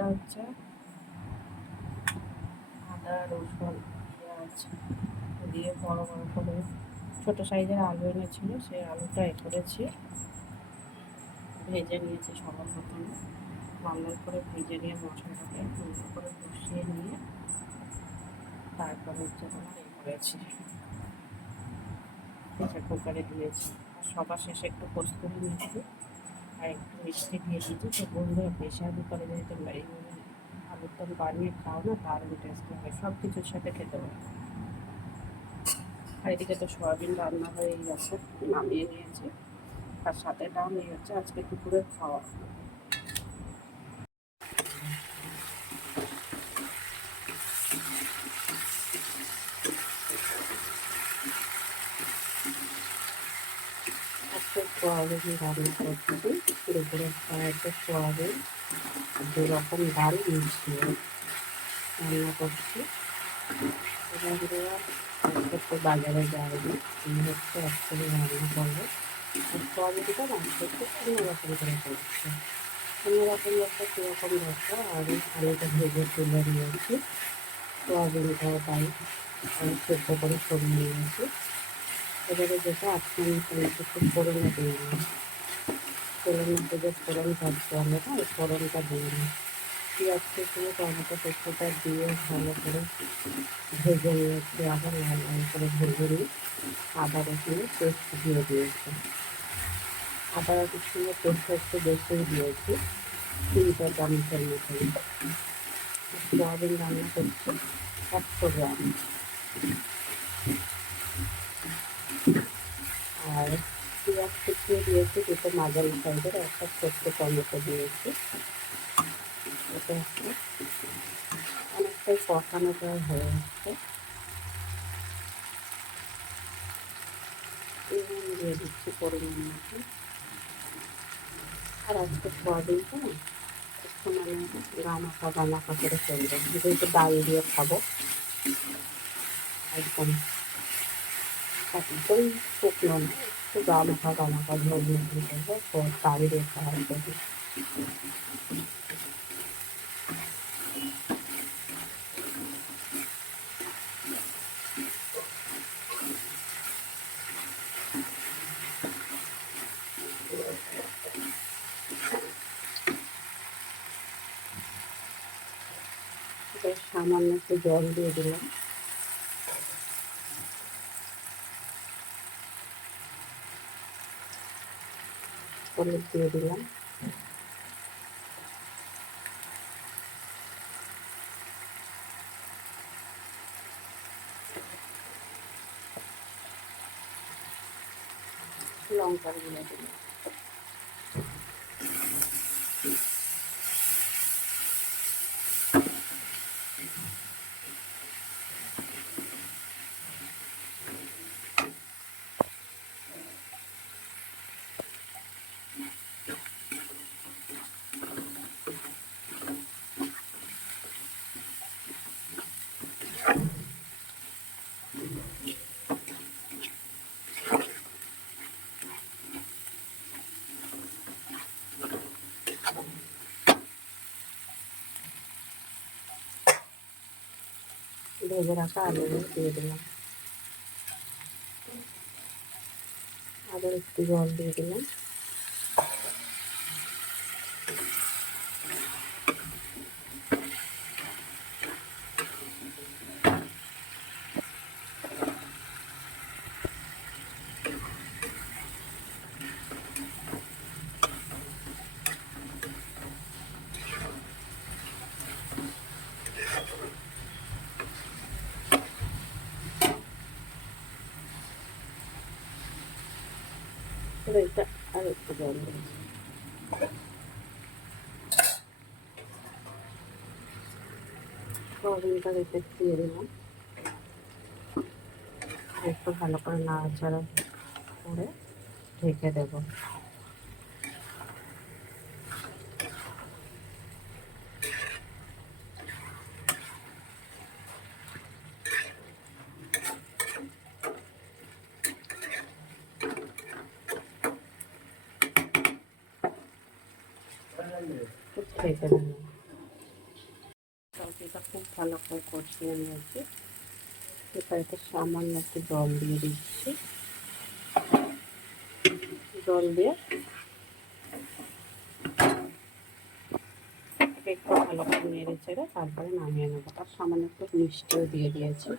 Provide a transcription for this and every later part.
এটা হচ্ছে আদা রসুন পেঁয়াজ দিয়ে বড় বড় করে ছোটো সাইজের আলু এনেছিল, সেই আলুটা করেছি, ভেজে নিয়েছি সবার প্রথমে। লাল লাল করে ভেজে নিয়ে মশলাটাকে সুন্দর করে কষিয়ে নিয়ে তারপর হচ্ছে তোমার করেছি, প্রেসার কুকারে দিয়েছি। আর সবার শেষে একটু কস্তুরি মেথি আর একটু মিষ্টি দিয়ে দিয়েছি। তো বন্ধুরা প্রেসার কুকারে যেহেতু এইভাবে আলুর দম বানিয়ে খাও না, দারুণ টেস্ট লাগে, সব কিছুর সাথে খেতে পারো। আর এদিকে তো সয়াবিন রান্না হয়ে গেছে, নামিয়ে নিয়েছি। তার সাথে ডাল হচ্ছে আজকে দুপুরের খাওয়া। আজকে সোয়াবিন রান্না করছি, দুপুরের খাওয়াতে সোয়াবিন 2 রকম ডাল মিশিয়ে রান্না করছি। বন্ধুরা আজকে তো বাজারে যায়নি, আমি হচ্ছে একসাথে রান্না করবো। আর সোয়াবিনটা না একটু অন্যরকম করে করছি, অন্যরকম বলতে কীরকম দরকার। আর আলুটা ভেজে তুলে নিয়েছি, সোয়াবিনটাও তাই সেদ্ধ করে সরিয়ে নিয়েছি। এবারে যেটা আজকে আমি একটু ফোড়নে দিয়ে নিই, তেলের মধ্যে যে ফোড়ন ভাজতে হবে না, ওই ফোড়নটা দিয়ে নিই। পেঁয়াজ কুচিয়ে টমেটো কুচোটা দিয়ে ভালো করে ভেজে নিয়েছি, আবার লাল লাল করে ভেজে নিই। আদা রসুনের পেস্ট দিয়ে দিয়েছি, আদা রসুনের পেস্টটা একটু বেশিই দিয়েছি, 3 চামচের মতন। সোয়াবিন রান্না করছি 100 গ্রাম। আর পেঁয়াজ কুচিয়ে দিয়েছি, দুটো মাঝারি সাইজের একটা ছোট্ট টমেটো দিয়েছি। এটা একটা অনেকটাই কষানো প্রায় হয়ে যাচ্ছে, দিয়ে দিচ্ছি পরিমাণ মতো। আর আজকে সোয়াবিনটা একটু মানে গামাখা করে ফেলবো, যেহেতু ডাল দিয়ে খাবো। একদম একদম শুকনো না, একটু গামাখা ঝোল মতন করবো, তো ডাল দিয়ে খাওয়া যাবে। সামান্য একটু জল দিয়ে দিলাম, হলুদ দিয়ে দিলাম, লঙ্কার গুঁড়ো দিলাম। ভেজে রাখা আলু দিয়ে দিলাম, আবার একটু জল দিয়ে দিলাম। এটা আর একটু জল দিলাম, সোয়াবিনটা রেখে দিয়ে দিলাম, একটু ভালো করে নাড়াচাড়া করে ঢেকে দেবো। ঢেকে দেবো। ভালো করে কষিয়ে নিয়েছি। এবারে সামান্য একটু জল দিয়ে দিচ্ছি। জল দিয়ে একটু ভালো করে নেড়ে চেড়ে তারপরে নামিয়ে নেবো। তার সামান্য একটু মিষ্টিও দিয়ে দিয়েছি।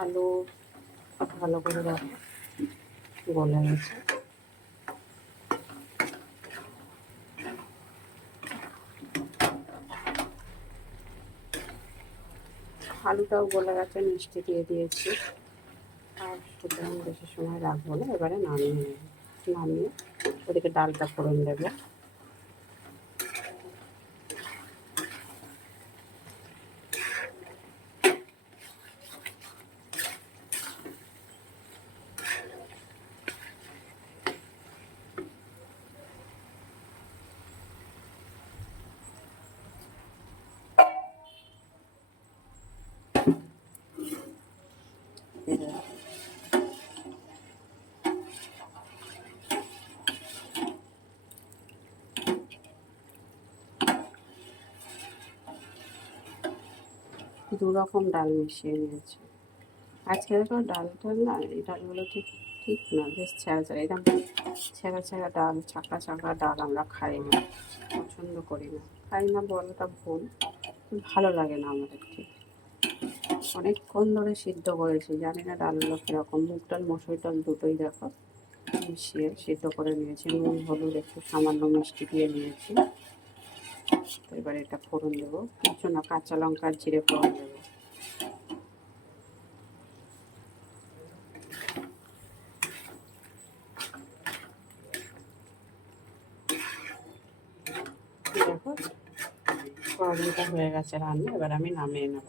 আলু ভালো করে রাখবো, গলে গেছে। আলুটাও গলে গেছে, মিষ্টি দিয়ে দিয়েছি। আর সুতরাং বেশি সময় রাখবো না, এবারে নামিয়ে নেব। নামিয়ে ওদিকে ডালটা ফোড়ন দেবো। দু রকম ডাল মিশিয়ে নিয়েছি। আজকের ডালটা না, এই ডালগুলো ঠিক ঠিক না, বেশ ছেঁড়া ছেঁড়া, এরকম ছেঁড়া ছেঁড়া ডাল, চাকা চাকা ডাল আমরা খাই না, পছন্দ করি না। খাই না বলাটা ভুল, ভালো লাগে না আমাদের ঠিক। অনেকক্ষণ ধরে সিদ্ধ করেছি, জানি না ডালগুলো কীরকম। মুগ ডাল মসুর ডাল দুটোই দেখো মিশিয়ে সিদ্ধ করে নিয়েছি। নুন হলুদ একটু সামান্য মিষ্টি দিয়ে নিয়েছি। তো এবার এটা ফোড়ন দেবো, কিছু না, কাঁচা লঙ্কা জিরে ফোড়ন দেবো। দেখো সয়াবিনটা হয়ে গেছে রান্না, এবার আমি নামিয়ে নেব।